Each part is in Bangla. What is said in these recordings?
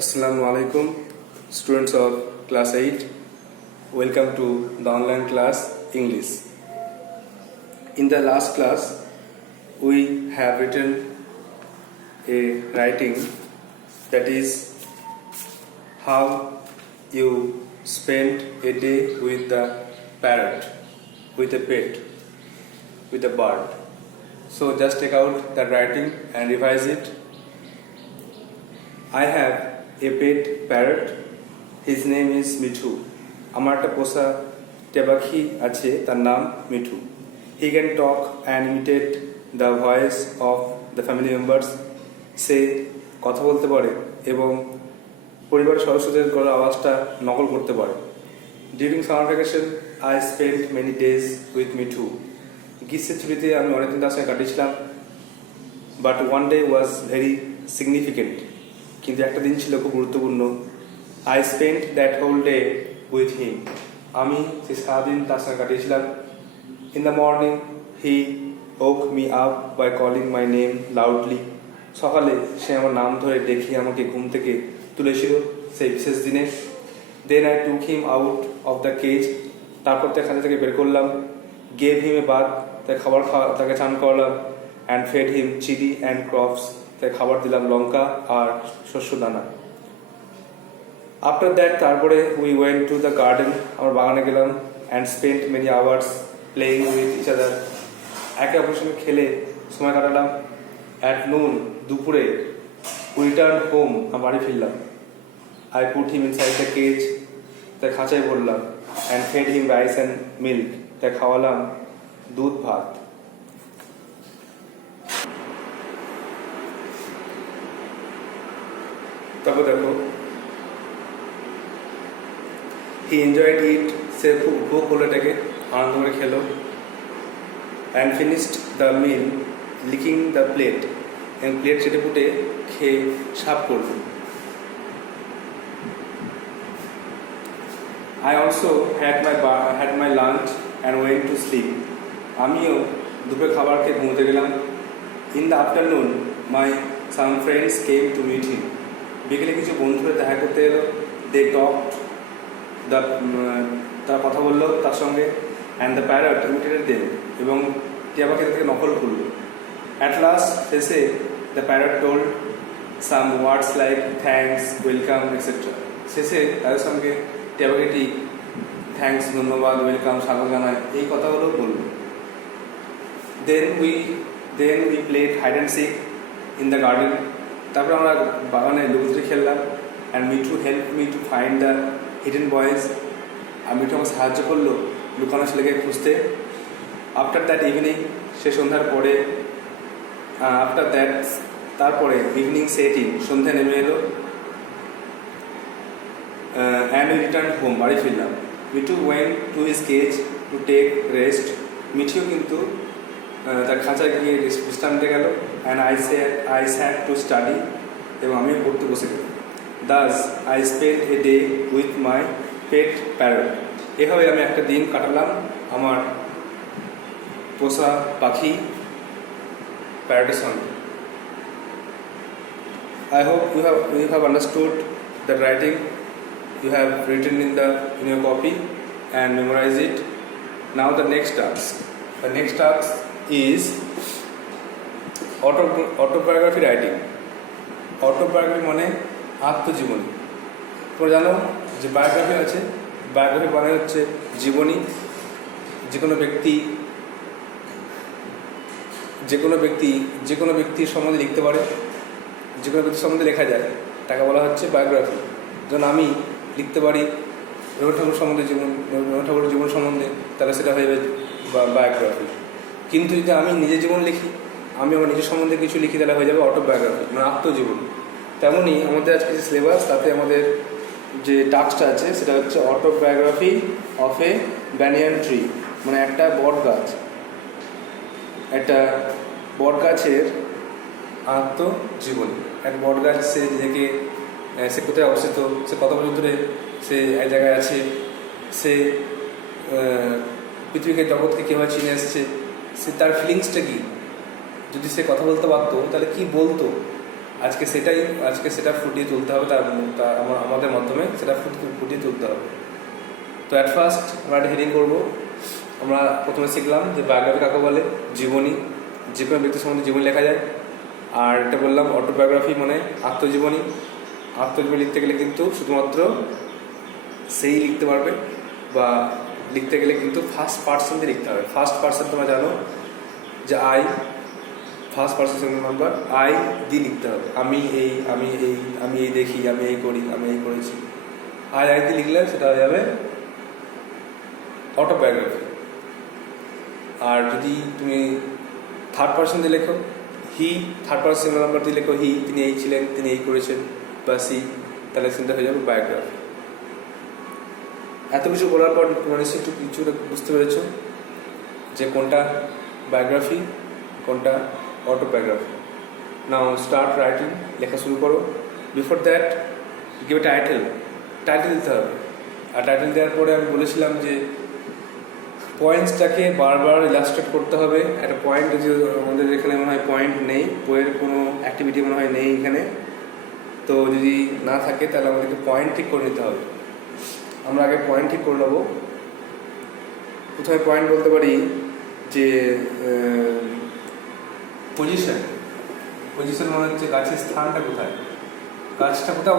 Assalamu alaikum, students of class 8. Welcome to the online class English. In the last class, we have written a writing that is how you spend a day with the parrot, with a pet, with a bird. So just take out that writing and revise it. I have a pet parrot. His name is Mithu. আমার একটা পোষা টেবাখি আছে, তার নাম Mithu. He can talk and imitate the voice of the family members. সে কথা বলতে পারে এবং পরিবারের সদস্যদের গলার আওয়াজটা নকল করতে পারে. During summer vacation, I spent many days with Mithu. গ্রীষ্মের ছুটিতে আমি অনেকদিন তার সঙ্গে কাটিয়েছিলাম. But one day was very significant. কিন্তু একটা দিন ছিল খুব গুরুত্বপূর্ণ. I spent that whole day with him. আমি সেই সারাদিন তার সঙ্গে কাটিয়েছিলাম. In the morning, he woke me up by calling my name loudly. সকালে সে আমার নাম ধরে ডেকে আমাকে ঘুম থেকে তুলেছিল সেই বিশেষ দিনে. Then I took him out of the cage. তারপর তাকে থেকে বের করলাম. Gave him a bath. তাকে চান করলাম. And fed him chili and crops. তাই খাবার দিলাম লঙ্কা আর শস্য দানা. After that, তারপরে we went to the garden. আমার বাগানে গেলাম and spent many hours playing with each other. একে অপরের সঙ্গে খেলে সময় কাটালাম. At noon, দুপুরে we returned home. আমি বাড়ি ফিরলাম. I put him inside the cage. তাই খাঁচায় ভরলাম and fed him rice and milk. তাই খাওয়ালাম দুধ ভাত. তারপর দেখো, he enjoyed it. সে খুব উপভোগ করলো এটাকে, আনন্দ করে খেলো. And finished the meal licking the plate. এবং প্লেট চেটে পুটে খেয়ে সাফ করলো. I also had my lunch and went to sleep. আমিও দুপুরে খাবার খেয়ে ঘুমোতে গেলাম. In the afternoon, some friends came to meet him. বিকেলে কিছু বন্ধুরা দেখা করতে এলো. They talked. তারা কথা বললো তার সঙ্গে. And the parrot imitated them. এবং টিয়া পাখি থেকে নকল করলো. At last, শেষে the parrot told some words like thanks, welcome, etc. শেষে তাদের সঙ্গে টিয়া পাখিটি থ্যাঙ্কস, ধন্যবাদ, ওয়েলকাম, স্বাগত জানায়, এই কথাগুলো বললো. Then we played hide and seek in the garden. তারপরে আমরা বাগানে লুকোচুরি খেললাম. And Mithu helped me to find the hidden boys. আর মিঠু আমাকে সাহায্য করলো লুকানো ছেলেকে খুঁজতে. After that evening, সে সন্ধ্যার পরে তারপরে ইভিনিং সেট ইন, সন্ধ্যা নেমে এলো. And we returned home. বাড়ি ফিরলাম. Mithu went to his cage to take rest. মিঠিও কিন্তু তার খাঁচায় গিয়ে বিশ্রাম নিতে গেল. And I sat to study. এবং আমি পড়তে বসে গেলাম. Thus, I spent a day with my pet parrot. এভাবে আমি একটা দিন কাটালাম আমার পোষা পাখি প্যারটের সঙ্গে. I hope you have understood the writing you have written in your copy and memorize it. Now the next task. The next task is autobiography writing. Autobiography মানে আত্মজীবনী. তোমরা জানো যে বায়োগ্রাফি আছে. বায়োগ্রাফি মানে হচ্ছে জীবনী. যে কোনো ব্যক্তির সম্বন্ধে লিখতে পারে. যে কোনো ব্যক্তির সম্বন্ধে লেখা যায়, তাকে বলা হচ্ছে বায়োগ্রাফি. যেমন আমি লিখতে পারি রবীন্দ্রনাথ ঠাকুরের জীবন সম্বন্ধে, তাহলে সেটা হয়ে যাবে বায়োগ্রাফি. কিন্তু যদি আমি নিজের জীবন লিখি, আমি আমার নিজের সম্বন্ধে কিছু লিখি, তাহলে হয়ে যাবে অটোবায়োগ্রাফি, মানে আত্মজীবনী. তেমনই আমাদের আজকে যে সিলেবাস, তাতে আমাদের যে টাস্কটা আছে সেটা হচ্ছে autobiography of A banyan tree, মানে একটা বট গাছের আত্মজীবনী. একটা বট গাছ, সে কোথায় অবস্থিত, সে কত বছর ধরে সে এক জায়গায় আছে, সে পৃথিবীকে জগৎকে কীভাবে চিনে এসেছে, সে তার ফিলিংসটা কী, যদি সে কথা বলতে পারতো তাহলে কী বলতো, আজকে সেটা ফুটিয়ে তুলতে হবে, আমাদের মাধ্যমে সেটা ফুটিয়ে তুলতে হবে। তো অ্যাট ফার্স্ট আমরা একটা হেডিং করবো। আমরা প্রথমে শিখলাম যে বায়োগ্রাফি কাকে বলে, জীবনী, যে কোনো ব্যক্তির সম্বন্ধে জীবনী লেখা যায়। আর এটা বললাম অটোবায়োগ্রাফি মানে আত্মজীবনী। আত্মজীবনী লিখতে গেলে কিন্তু শুধুমাত্র সেই লিখতে পারবে, বা লিখতে গেলে কিন্তু ফার্স্ট পার্সন দিয়ে লিখতে হবে। ফার্স্ট পার্সন তোমরা জানো যে I, first person singular number, I দিয়ে লিখতে হবে। আমি এই দেখি, আমি এই করি, আমি এই করেছি। আই দিয়ে লিখলে সেটা হয়ে যাবে অটোবায়োগ্রাফি। আর যদি তুমি থার্ড পার্সন দিয়ে লেখো, হি, থার্ড পার্সন সিঙ্গুলার নাম্বার দিয়ে লেখো, হি, তিনি এই ছিলেন, তিনি এই করেছেন, বা সি, তাহলে সেটা হয়ে যাবে বায়োগ্রাফি। এত কিছু বলার পর তোমার নিশ্চয়ই একটু কিছুটা বুঝতে পেরেছ যে কোনটা বায়োগ্রাফি, কোনটা অটোবায়োগ্রাফি। নাও স্টার্ট রাইটিং, লেখা শুরু করো। Before that give a title দিতে হবে। আর টাইটেল দেওয়ার পরে আমি বলেছিলাম যে পয়েন্টসটাকে বারবার ইলাস্ট্রেট করতে হবে। একটা পয়েন্ট, যে আমাদের এখানে মনে হয় পয়েন্ট নেই, বইয়ের কোনো অ্যাক্টিভিটি মনে হয় নেই এখানে। তো যদি না থাকে তাহলে আমাদেরকে পয়েন্ট ঠিক করে নিতে হবে। আমরা আগে পয়েন্ট ঠিক করে নেবো। প্রথমে পয়েন্ট বলতে পারি যে পজিশন মানে হচ্ছে গাছের স্থানটা কোথায়, গাছটা কোথায়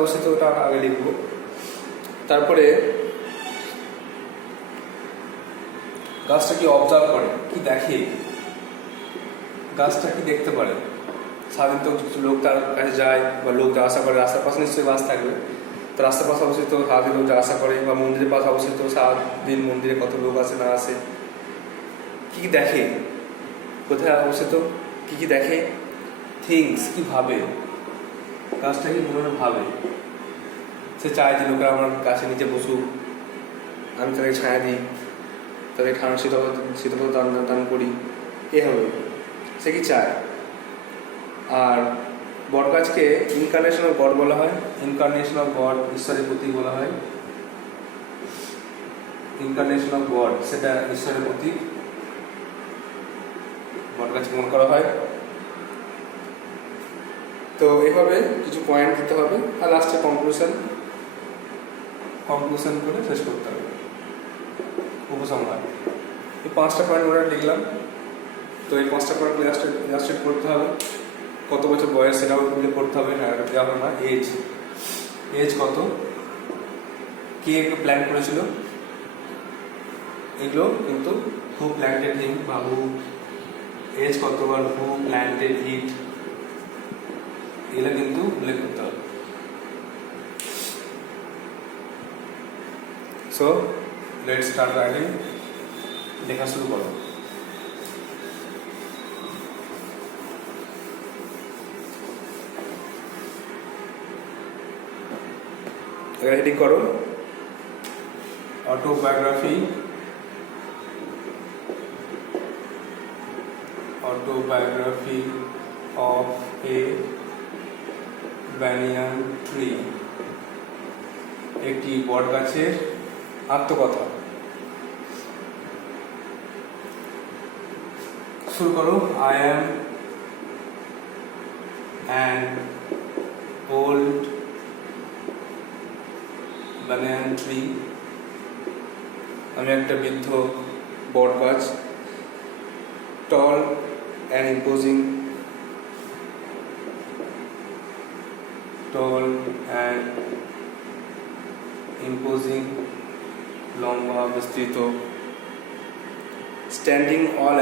অবস্থিত, ওটা আগে লিখব। তারপরে গাছটা কি অবজার্ভ করে, কি দেখে, গাছটা কি দেখতে পারে। সাধারণত কিছু লোক তার কাছে যায়, বা লোক যা আশা করে, রাস্তার পাশে নিশ্চয়ই গাছ থাকবে, তো রাস্তার পাশে অবস্থিত সারাদিন লোক যা আশা করে, বা মন্দিরের পাশে অবস্থিত সারাদিন মন্দিরে কত লোক আসে না আসে, কি দেখে, কোথায় অবস্থিত, কি দেখে, থিংস, কি ভাবে, গাছটা কি মনে ভাবে। সে চায় যে লোকেরা আমার গাছের নিচে বসুক, আমি তাদেরকে ছায়া দিই, তাদের ঠান্ডা শীতল দান করি, এ হবে, সে কি চায়। আর বট গাছকে ইনকারনেশন অফ গড বলা হয়। ইনকারনেশন অফ গড, ঈশ্বরের প্রতীক বলা হয়। ইনকারনেশন অফ গড, সেটা ঈশ্বরের প্রতীক, বট গাছকে মনে করা হয়। তো এভাবে কিছু পয়েন্ট দিতে হবে। আর লাস্টে কনক্লুশন করে শেষ করতে হবে, উপসংহার। এই 5টা পয়েন্ট আমরা লিখলাম। তো এই 5টা পয়েন্ট ইলাস্ট্রেট করতে হবে। কত বছর বয়স সেটাও উল্লেখ করতে হবে, দেওয়া হবে না। এজ কত, কে প্ল্যান করেছিল, এগুলো কিন্তু হু প্ল্যান্টেড হিম, বা হু, এজ কত, বা হু প্ল্যান্টেড ইট, এগুলো কিন্তু উল্লেখ করতে হবে। সো লেটস স্টার্ট রাইটিং, লেখা শুরু করো। হেডিং করো autobiography of A banyan tree, একটি বট গাছের আত্মকথা। শুরু করো। I am an old banyan tree, আমি একটা বৃদ্ধ বট গাছ। টল অ্যান্ড ইম্পোজিং, লম্বা বিস্তৃত। স্ট্যান্ডিং অল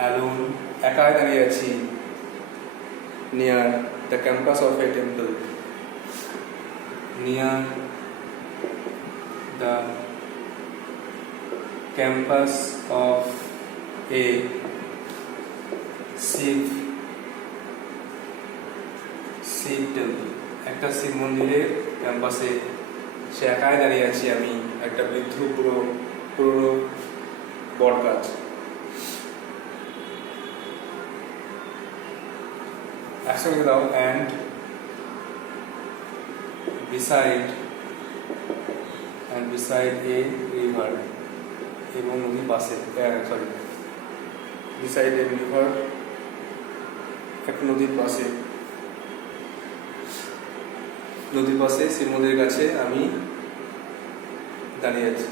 অ্যালোন, একাই দাঁড়িয়ে আছি। Near the campus of a temple, near the campus of a Shiva temple, একটা শিব মন্দিরের ক্যাম্পাসে সে একাই দাঁড়িয়ে আছি আমি, একটা বৃদ্ধ পুরো বট গাছ। একসঙ্গে দাও। And beside a river, river এবং নদীর পাশে সরি বিসাইড এ রিভার, একটা নদীর পাশে শ্রীমন্দিরের কাছে আমি দাঁড়িয়ে আছি।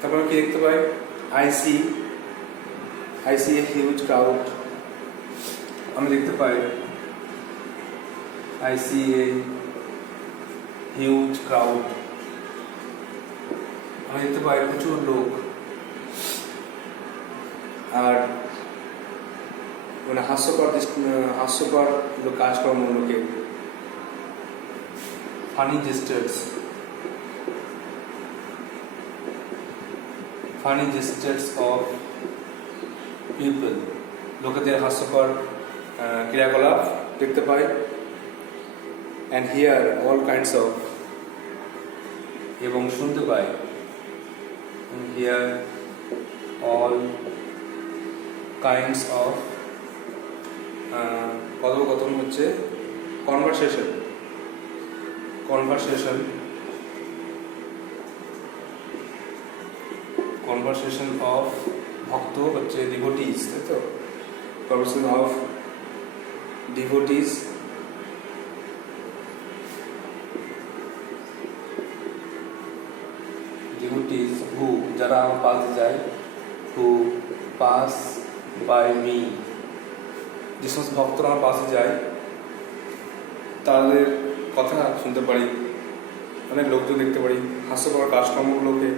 তারপর কি দেখতে পাই? I see a huge crowd. আমি দেখতে পাই I see a huge crowd. আমি দেখতে পাই প্রচুর লোক, আর মানে হাস্যকর কাজকর্ম লোকে, ফানি জেস্টার্স অফ পিপল, লোকেদের হাস্যকর ক্রিয়াকলাপ দেখতে পাই। And hear all kinds of, এবং শুনতে পাই হিয়ার অল কাইন্ডস অফ কথোপকথন হচ্ছে কনভারসেশন অফ ভক্ত হচ্ছে ডিভোটিস, তাই তো? কনভারসেশন অফ ডিভোটিস, হু যারা আমার পাশে যায়, হু পাস বাই মি, যে সমস্ত ভক্তরা আমার পাশে যায় তাদের কথা শুনতে পারি, অনেক লোকজন দেখতে পারি, হাস্যকর কাজকর্মগুলোকে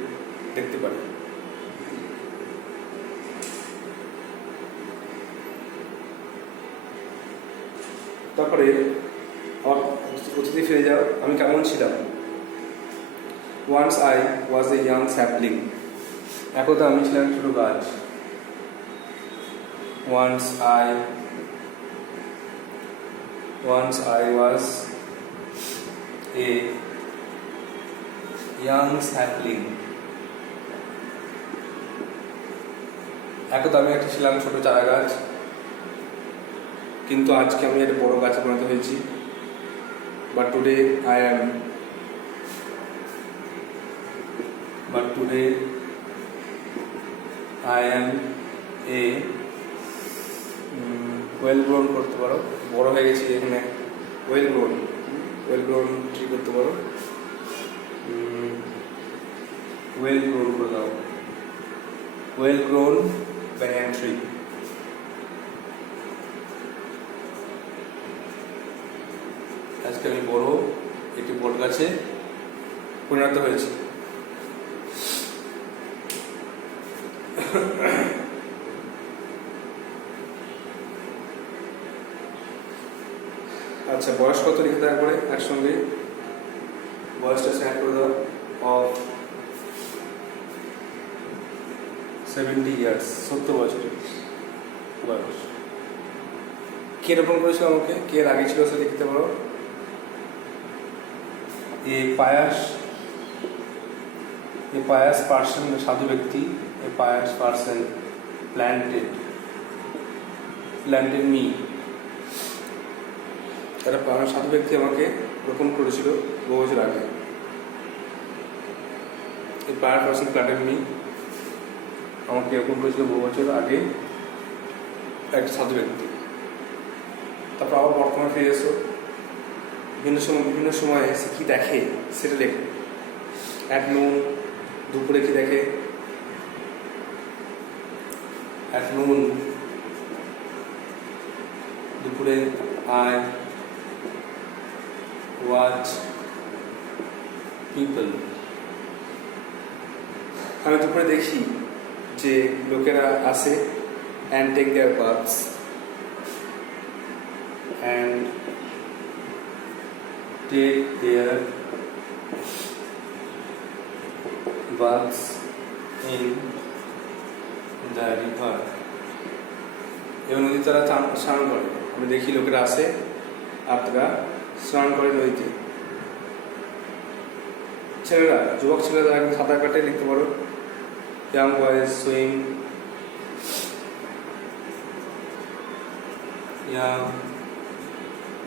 দেখতে পারি। তারপরে আমার অতিথি ফিরে যাও, আমি কেমন ছিলাম? Once I was a young sapling. একদা আমি ছিলাম ছোট গাছ। Once I was a young sapling. একদা আমি একটা ছিলাম ছোট চারা গাছ, কিন্তু আজকে আমি একটা বড় গাছে পরিণত হয়েছি। But today I am a well grown করতে পারো, বড় হয়ে গেছি এখানে, ওয়েল গ্রোন ট্রি করতে পারো, ওয়েল গ্রোন করে দাও, ওয়েল গ্রোন ব্যানিয়ান ট্রি। আজকে আমি বড় একটি বট গাছে পরিণত হয়েছি। আচ্ছা, বয়স কত লিখে দেওয়ার পরে একসঙ্গে বয়সটা স্যাড করে দেওয়া, অফ 70 ইয়ার্স, 70 বছরের বয়স। কে রোপণ করেছিল আমাকে, কে আগে ছিল সে লিখতে পারো। এ পায়াস পার্সন, সাধু ব্যক্তি, এ পায়াস পার্সন প্ল্যান্টেড মি, একটা সাধু ব্যক্তি আমাকে রোপণ করেছিল বহু বছর আগে। এ পায়াস পার্সন প্ল্যান্টেড মি, আমাকে রোপণ করেছিল বহু বছর আগে একটা সাধু ব্যক্তি। তারপর আবার বর্তমানে ফিরে এসো, বিভিন্ন সময়ে সে কী দেখে সেটা লেখো। অ্যাট নুন, দুপুরে কী দেখে, অ্যাট নুন দুপুরে আই ওয়াচ পিপল, আমি দুপুরে দেখি যে লোকেরা আসে, and take their baths, and take their baths in the river. এবং নদী তারা স্নান করে, আমি দেখি লোকেরা আসে আর তারা স্নান করে নদীতে। ছেলেরা, যুবক ছেলেরা এখন সাঁতার কাটে, লিখতে পারো young boys swim, young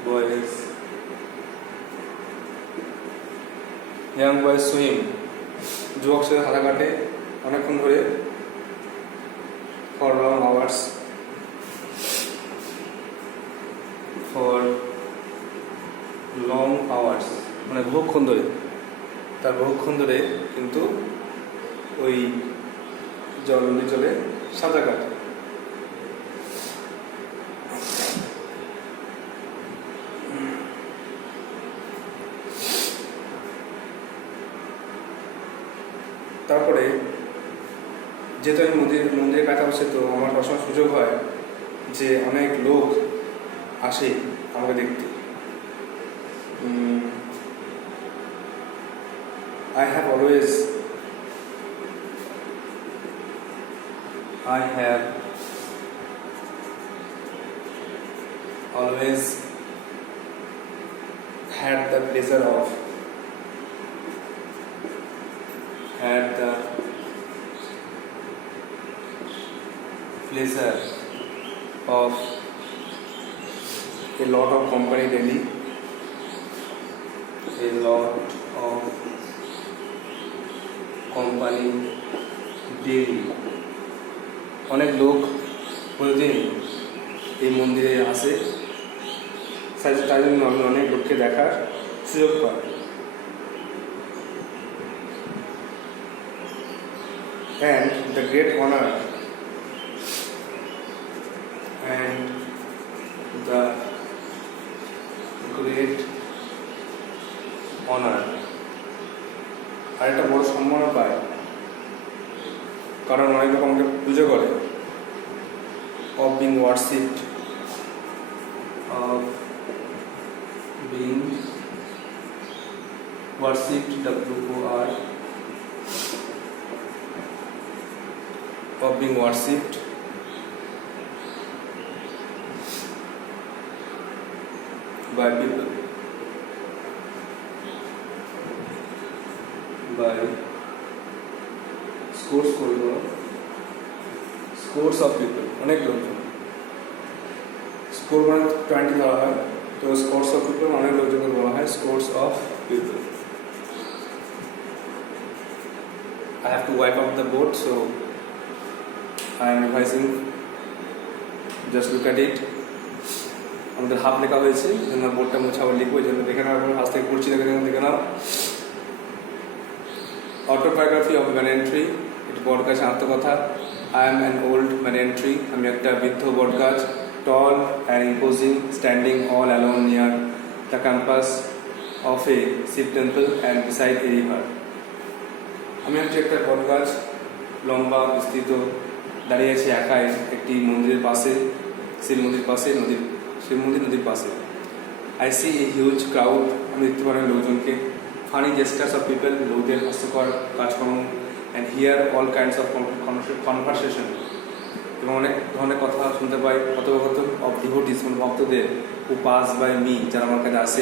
boys young বয় সুইম, যুবক ছেলে সাঁতার কাটে অনেকক্ষণ ধরে, for long hours, for long hours মানে বহুক্ষণ ধরে, তার বহুক্ষণ ধরে কিন্তু ওই জল নদী চলে সাঁতার কাটে। তারপরে যেহেতু আমি মন্দিরের কাছে বসে, তো আমার সবসময় সুযোগ হয় যে অনেক লোক আসে আমাকে দেখতে। I have always had the pleasure of a lot of company daily, অনেক লোক প্রতিদিন এই মন্দিরে আসে, তাই জন্য আমি অনেক লোককে দেখার সুযোগ পাই। And the great honor আর একটা বড় সম্মান পায়, কারণ অনেক লোক আমাকে পুজো করে। of being worshipped WOR of being worshipped by people, by scores of people, অনেক লোকজন। স্কোর মানে 20 ধরা হয়, তো স্কোর্স অফ পিপল অনেক লোকজনকে বলা হয় scores of people. I have to wipe out the board, so I am revising. Just look at it. আমাদের হাফ লেখা হয়েছে, জন্য বোর্ডটা মুছে আবার লিখবো, এই জন্য দেখে নাও, হাত থেকে পড়ছি, দেখে নাও। অটোবায়োগ্রাফি অফ ম্যান এন্ট্রি, এটা বটগাছ আত্মকথা। I am an old man entry, আমি একটা বৃদ্ধ বটগাছ, tall and imposing, standing all alone near the campus of a Shiv temple and beside a river. আমি হচ্ছে একটা বটগাছ, লম্বা বিস্তৃত, দাঁড়িয়ে আছি একাই একটি মন্দিরের পাশে, শিব মন্দির পাশে, নদীর পাশে। I see a huge crowd, আমি দেখতে পারি লোকজনকে। Funny gestures of people, লোকদের হাস্যকর কাজকর্ম, and hear all kinds of conversation, এবং অনেক ধরনের কথা শুনতে পাই, কথোপকথন অফ ডিভোটিস, মানে ভক্তদের, who pass by me, যারা আমার কাছে আসে,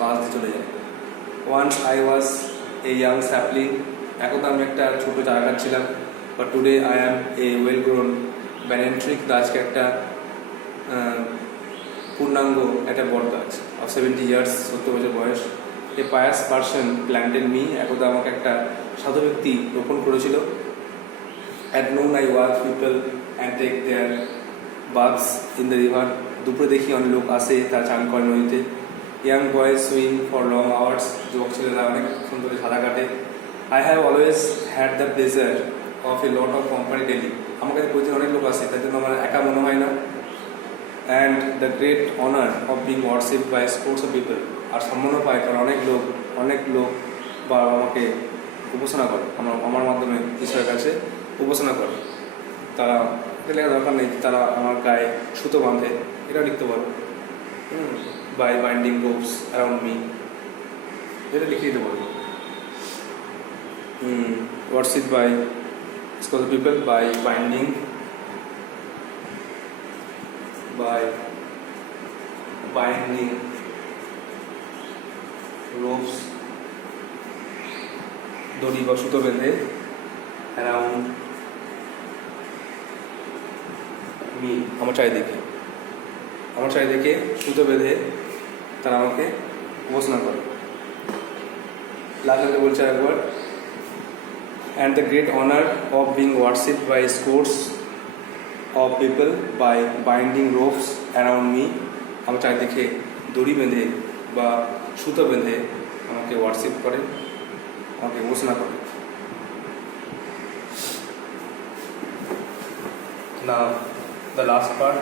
পাস দিয়ে চলে যায়। Once I was a young sapling, একদা আমি একটা ছোট চারা গাছ ছিলাম, but today I am a well grown banyan tree, আজকে একটা পূর্ণাঙ্গ একটা বট গাছ of 70 years, 70 বছর বয়স। A pious person planted me, একদা আমাকে একটা সাধু ব্যক্তি রোপণ করেছিল। At noon I watch people and take their baths in the river, দুপুরে দেখি অনেক লোক আসে, তারা চান করে নদীতে। Young boys swim for long hours, যুবক ছেলেরা অনেকক্ষণ ধরে সাঁতার কাটে। I have always had the pleasure of a lot of company daily, আমার কাছে প্রতিদিন অনেক লোক আসে, তার জন্য আমার একা মনে হয় না। And the great honor of being worshipped by scores of people, আর সম্মানও পায়, কারণ অনেক লোক বা আমাকে উপাসনা করে, আমার মাধ্যমে ঈশ্বরের কাছে উপাসনা করে। তারা লেখা দরকার নেই, তারা আমার গায়ে সুতো বাঁধে, এটা লিখতে পারো। By binding ropes around me, এটা লিখে দিতে পারো। Worship by score people, by binding ropes, দড়ি বা সুতো বেঁধে, অ্যারাউন্ড মি, আমার চারিদিকে সুতো বেঁধে তারা আমাকে উপাসনা করে। লাস্ট লাইনটা বলছে একবার, and the great honor of being worshipped by scores of people by binding ropes around me. আমার চারিদিকে দড়ি বেঁধে বা সুতো বেঁধে আমাকে ওয়ার্শিপ করে, আমাকে ঘোষণা করে। Now the last part.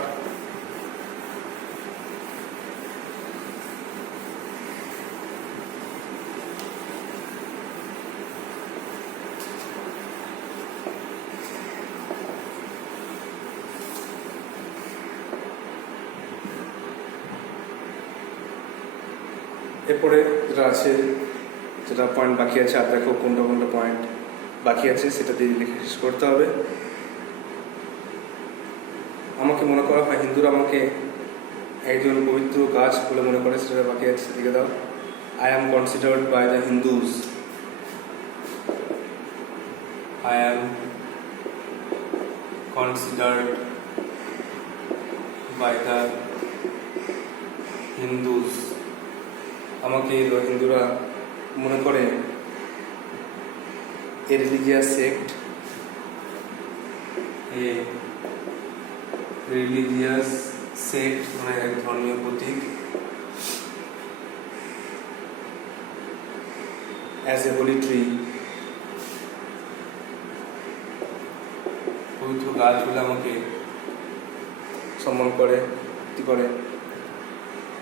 এরপরে যেটা আছে, যেটা পয়েন্ট বাকি আছে, আর দেখো কোনটা কোনটা পয়েন্ট বাকি আছে সেটা দিয়ে লিখে শেষ করতে হবে। আমাকে মনে করা হয়, হিন্দুরা আমাকে একজন পবিত্র গাছ বলে মনে করে, সেটা বাকি আছে, লিখে দাও। I am considered by the Hindus, I am considered by the Hindus. আমাকে হিন্দুরা মনে করে a religious sect, a religious sect মানে এক ধর্মীয় প্রতীক, অ্যাজ এ হোলি ট্রি, পবিত্র গাছ বলে আমাকে সম্মান করে,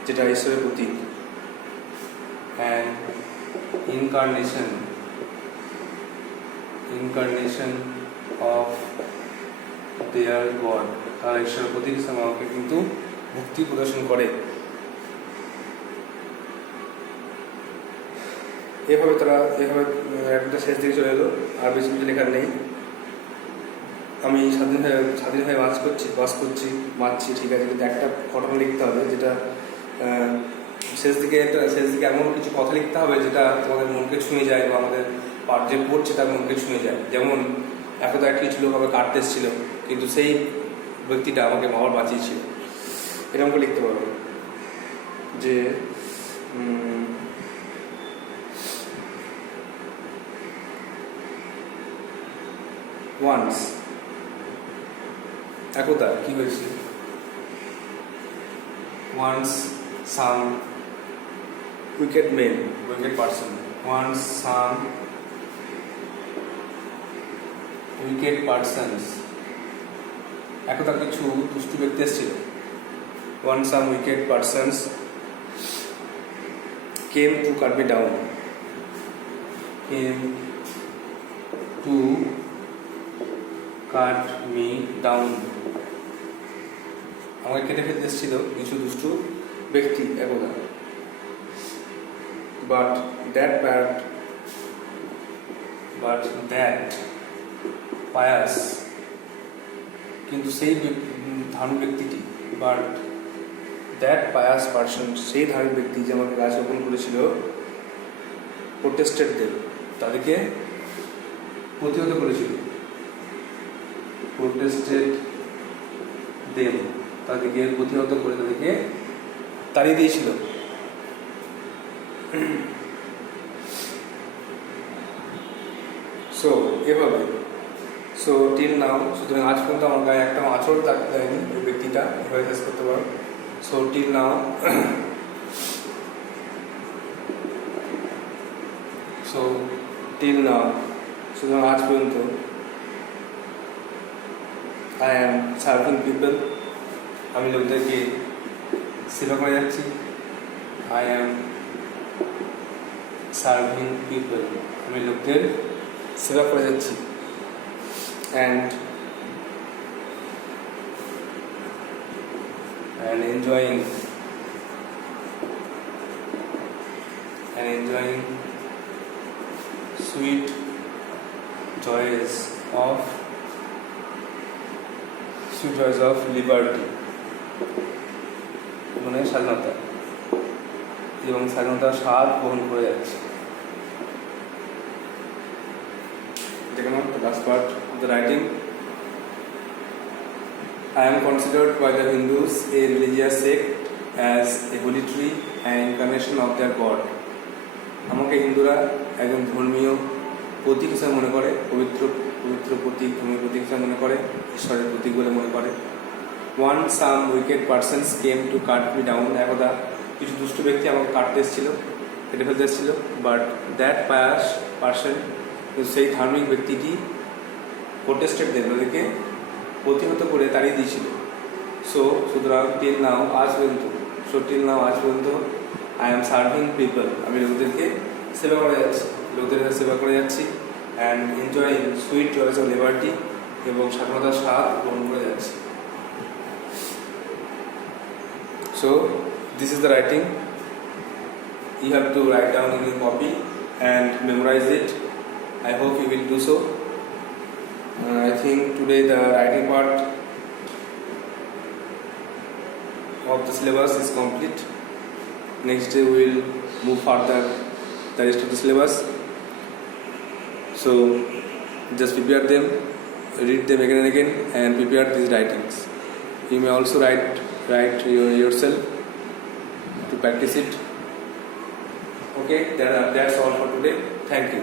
যেটা ঈশ্বরের প্রতীক। and incarnation of their God, তারা ঈশ্বরের প্রতীক হিসেবে আমাকে কিন্তু ভক্তি প্রদর্শন করে। এভাবে তারা একটা শেষ দিকে চলে এলো, আর বেশি কিছু লেখার নেই। আমি স্বাধীন হয়ে বাস করছি, মারছি, ঠিক আছে, কিন্তু একটা ঘটনা লিখতে হবে, যেটা শেষ দিকে এমন কিছু কথা লিখতে হবে যেটা তোমাদের মনকে ছুঁয়ে যায়, বা আমাদের যে পড়ছে তার মনকে ছুঁয়ে যায়। যেমন একদা কিছু লোক আমাকে কাটতে এসেছিল, কিন্তু সেই ব্যক্তিটা আমাকে আবার বাঁচিয়েছিল, এরকম করে লিখতে পারবে। যে ওয়ান্স, একদা কি হয়েছিল, ওয়ান্স সাম wicked person, once some wicked persons, একদা কিছু দুষ্টু ব্যক্তি এসেছিল। once some wicked persons came to cut me down, আমাকে কেটে ফেলতে এসেছিল কিছু দুষ্টু ব্যক্তি একদা। But that pious, কিন্তু সেই ধার্মিক ব্যক্তিটি, but that pious person, সেই ধার্মিক ব্যক্তি যে আমাকে গাছ রোপণ করেছিল, protested them, তাদেরকে প্রতিহত করেছিল, তাদেরকে প্রতিহত করে তাদেরকে তাড়িয়ে দিয়েছিল। সো এভাবে, সো টিল নাও, সুতরাং আজ পর্যন্ত আমার গায়ে একটা আঁচড় থাকতে দেয়নি ওই ব্যক্তিটা, এভাবে শেষ করতে পারো। সো টিল নাও, সুতরাং আজ পর্যন্ত আই অ্যাম সার্ভিং পিপল, আমি লোকদেরকে সেবা করে যাচ্ছি। আই অ্যাম সার্ভিং পিপল, আমি লোকদের সেবা করে যাচ্ছি। And enjoying sweet joys of liberty, মানে স্বাধীনতা, এবং স্বাধীনতার স্বাদ গ্রহণ করে যাচ্ছে। দেখুন the last part of the writing. I am considered by the Hindus a religious sect as a holy tree and incarnation of their God. আমাকে হিন্দুরা একজন ধর্মীয় প্রতীক হিসাবে মনে করে, পবিত্র পবিত্র প্রতীক, ধর্মীয় প্রতীক হিসাবে মনে করে, ঈশ্বরের প্রতীক বলে মনে করে। Once some wicked persons came to cut me down. একদা কিছু দুষ্ট ব্যক্তি আমাকে কাটতে এসেছিল, কেটে ফেলতে এসেছিল। বাট দ্যাট পায়াস পার্সন, সেই ধার্মিক ব্যক্তিটি প্রোটেস্টেড দেন, ওদেরকে প্রতিহত করে তাড়িয়ে দিয়েছিল। সুতরাং টিল নাও, আজ পর্যন্ত আই এম সার্ভিং পিপল, আমি লোকদেরকে সেবা করে যাচ্ছি and enjoying sweet joys of liberty, এবং স্বাধীনতার স্বাদ গ্রহণ করে যাচ্ছি। So this is the writing. You have to write down in your copy and memorize it. I hope you will do so. I think today the writing part of the syllabus is complete. Next day we will move further the rest of the syllabus. So just prepare them, read them again and again, and prepare these writings. You may also write yourself to practice it. Okay, that's all for today. Thank you.